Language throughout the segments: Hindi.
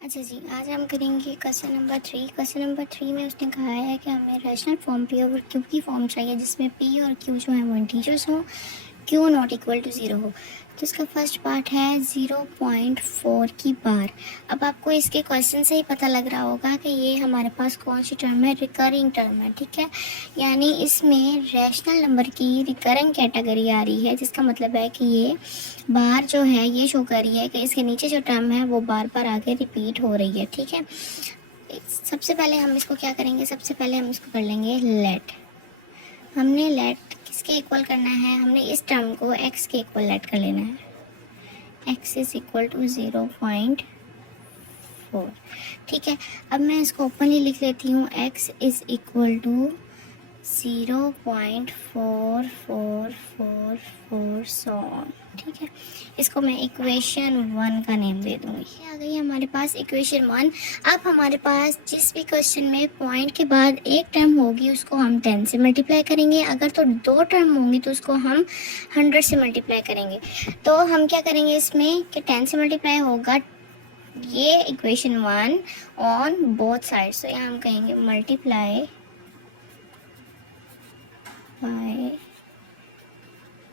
अच्छा जी, आज हम करेंगे क्वेश्चन नंबर 3। क्वेश्चन नंबर 3 में उसने कहा है कि हमें रैशनल फॉर्म पी और क्यू की फॉर्म चाहिए जिसमें पी और क्यू जो है वो इंटीजर्स हों, क्यू नॉट इक्वल टू 0 हो। तो इसका फर्स्ट पार्ट है 0.4 की बार। अब आपको इसके क्वेश्चन से ही पता लग रहा होगा कि ये हमारे पास कौन सी टर्म है, रिकरिंग टर्म है, ठीक है। यानी इसमें रैशनल नंबर की रिकरिंग कैटेगरी आ रही है, जिसका मतलब है कि ये बार जो है ये शो कर रही है कि इसके नीचे जो टर्म है वो बार बार आगे रिपीट हो रही है, ठीक है। सबसे पहले हम इसको क्या करेंगे, सबसे पहले हम इसको कर लेंगे लेट। हमने लेट किसके इक्वल करना है, हमने इस टर्म को x के इक्वल लेट कर लेना है। x इज इक्वल टू 0.4, ठीक है। अब मैं इसको ओपनली लिख लेती हूँ, x is equal to 0.4444 so on, ठीक है। इसको मैं इक्वेशन 1 का नेम दे दूँगी। ये आ गई हमारे पास इक्वेशन 1। अब हमारे पास जिस भी क्वेश्चन में पॉइंट के बाद एक टर्म होगी उसको हम 10 से मल्टीप्लाई करेंगे, अगर तो दो टर्म होंगी तो उसको हम 100 से मल्टीप्लाई करेंगे। तो हम क्या करेंगे इसमें कि 10 से मल्टीप्लाई होगा ये इक्वेशन 1 ऑन बोथ साइड्स। तो यहाँ हम कहेंगे multiply by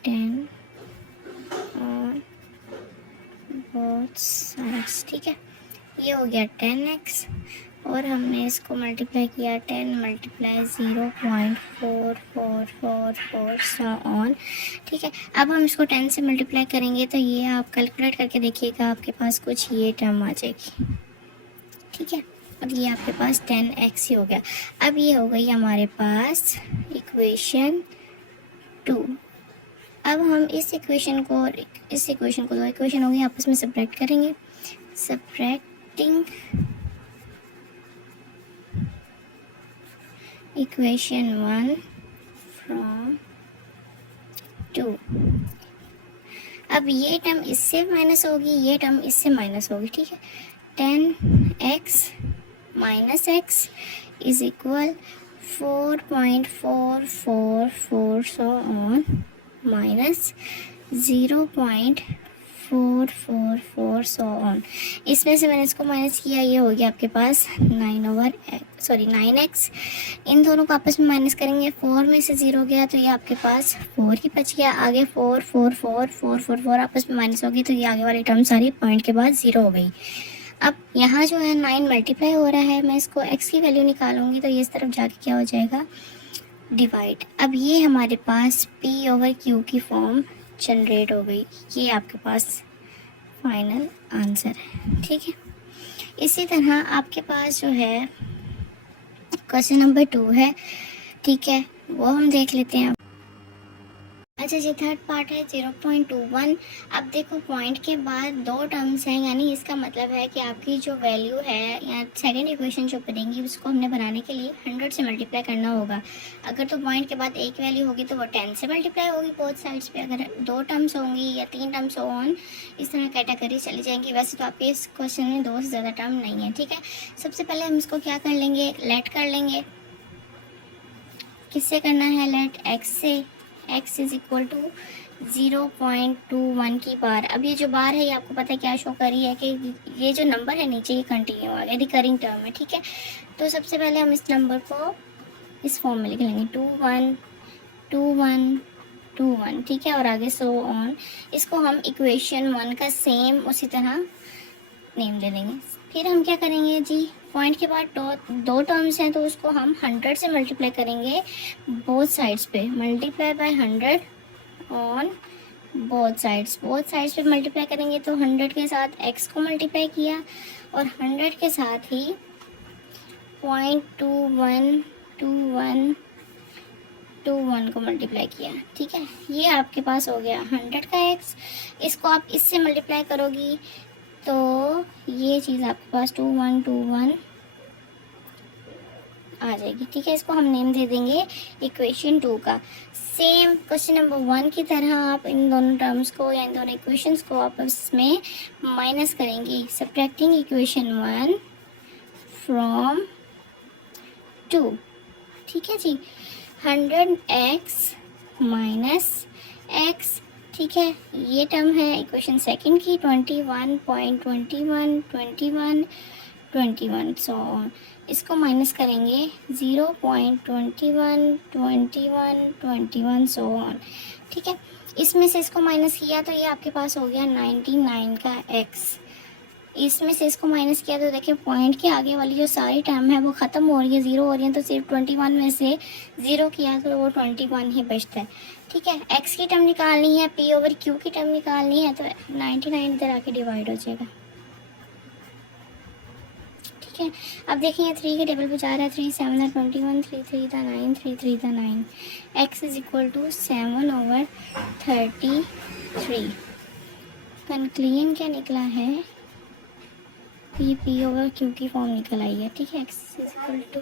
10 on both sides, ठीक है। ये हो गया 10x और हमने इसको मल्टीप्लाई किया 10 मल्टीप्लाई 0.4444 सो ऑन, ठीक है। अब हम इसको 10 से मल्टीप्लाई करेंगे तो ये आप कैलकुलेट करके देखिएगा, आपके पास कुछ ये टर्म आ जाएगी, ठीक है। और ये आपके पास 10x ही हो गया। अब ये हो गई हमारे पास इक्वेशन 2। अब हम इस इक्वेशन को दो इक्वेशन होगी आपस में सब्ट्रैक्ट करेंगे। Subtracting equation 1 from 2। अब ये टर्म इससे माइनस होगी, ये टर्म इससे माइनस होगी, ठीक है। 10x minus x is equal 4.444 so on minus 0.444 so on. इसमें से मैंने इसको माइनस किया, ये हो गया आपके पास 9x। इन दोनों को आपस में माइनस करेंगे, 4 में से 0 गया तो ये आपके पास 4 ही बच गया। आगे 4 आपस में माइनस हो गई तो ये आगे वाली टर्म सारी पॉइंट के बाद 0 हो गई। अब यहाँ जो है 9 मल्टीप्लाई हो रहा है, मैं इसको x की वैल्यू निकालूंगी तो ये इस तरफ जाके क्या हो जाएगा, डिवाइड। अब ये हमारे पास p ओवर q की फॉर्म जनरेट हो गई। ये आपके पास फाइनल आंसर है, ठीक है। इसी तरह आपके पास जो है क्वेश्चन नंबर 2 है, ठीक है, वो हम देख लेते हैं। अच्छा जी, थर्ड पार्ट है 0.21। अब देखो पॉइंट के बाद दो टर्म्स हैं, यानी इसका मतलब है कि आपकी जो वैल्यू है या सेकंड इक्वेशन जो बनेगी उसको हमने बनाने के लिए 100 से मल्टीप्लाई करना होगा। अगर तो पॉइंट के बाद एक वैल्यू होगी तो वो 10 से मल्टीप्लाई होगी बोथ साइड्स पे। अगर दो टर्म्स होंगी या तीन टर्म्स ऑन, इस तरह कैटेगरी चली जाएंगी। वैसे तो आपके इस क्वेश्चन में दो से ज़्यादा टर्म नहीं है, ठीक है। सबसे पहले हम इसको क्या कर लेंगे, लेट कर लेंगे। किससे करना है लेट, एक्स से। x इज इक्वल टू 0.21 की बार। अब ये जो बार है ये आपको पता है क्या शो कर रही है कि ये जो नंबर है नीचे ये कंटिन्यू आ गया, रिकरिंग टर्म है, ठीक है। तो सबसे पहले हम इस नंबर को इस फॉर्म में लिख लेंगे 212121, ठीक है, और आगे सो ऑन। इसको हम इक्वेशन 1 का सेम उसी तरह नेम दे देंगे। फिर हम क्या करेंगे जी, पॉइंट के बाद दो टर्म्स हैं तो उसको हम 100 से मल्टीप्लाई करेंगे बोथ साइड्स पे। Multiply by 100 on both sides पे मल्टीप्लाई करेंगे तो 100 के साथ x को मल्टीप्लाई किया और 100 के साथ ही 0.2121 को मल्टीप्लाई किया, ठीक है। ये आपके पास हो गया 100 का x। इसको आप इससे मल्टीप्लाई करोगी तो ये चीज़ आपके पास 2121 आ जाएगी, ठीक है। इसको हम नेम दे देंगे इक्वेशन 2 का। सेम क्वेश्चन नंबर 1 की तरह आप इन दोनों टर्म्स को या इन दोनों इक्वेशंस को आपस में माइनस करेंगी। सब्ट्रैक्टिंग इक्वेशन 1 फ्रॉम 2, ठीक है जी। 100x माइनस x, ठीक है, ये टर्म है इक्वेशन सेकंड की 21.21 सो इसको माइनस करेंगे 0.21 सो ऑन। ठीक है, इसमें से इसको माइनस किया तो ये आपके पास हो गया 99 का x। इसमें से इसको माइनस किया तो देखिए पॉइंट के आगे वाली जो सारी टर्म है वो ख़त्म हो रही है, ज़ीरो हो रही है, तो सिर्फ 21 में से ज़ीरो किया तो वो 21 ही बचता है। ठीक है, x की टर्म निकालनी है, p ओवर q की टर्म निकालनी है, तो 99 इधर आके डिवाइड हो जाएगा। ठीक है, अब देखिए 3 के टेबल पे जा रहा है, 3 7 है 21, 3 3 था 9, 3 3 था 9, x is equal to 7 over 33। Conclusion क्या निकला है, पी ओवर क्यू की फॉर्म निकल आई है। ठीक है, x इज इक्वल टू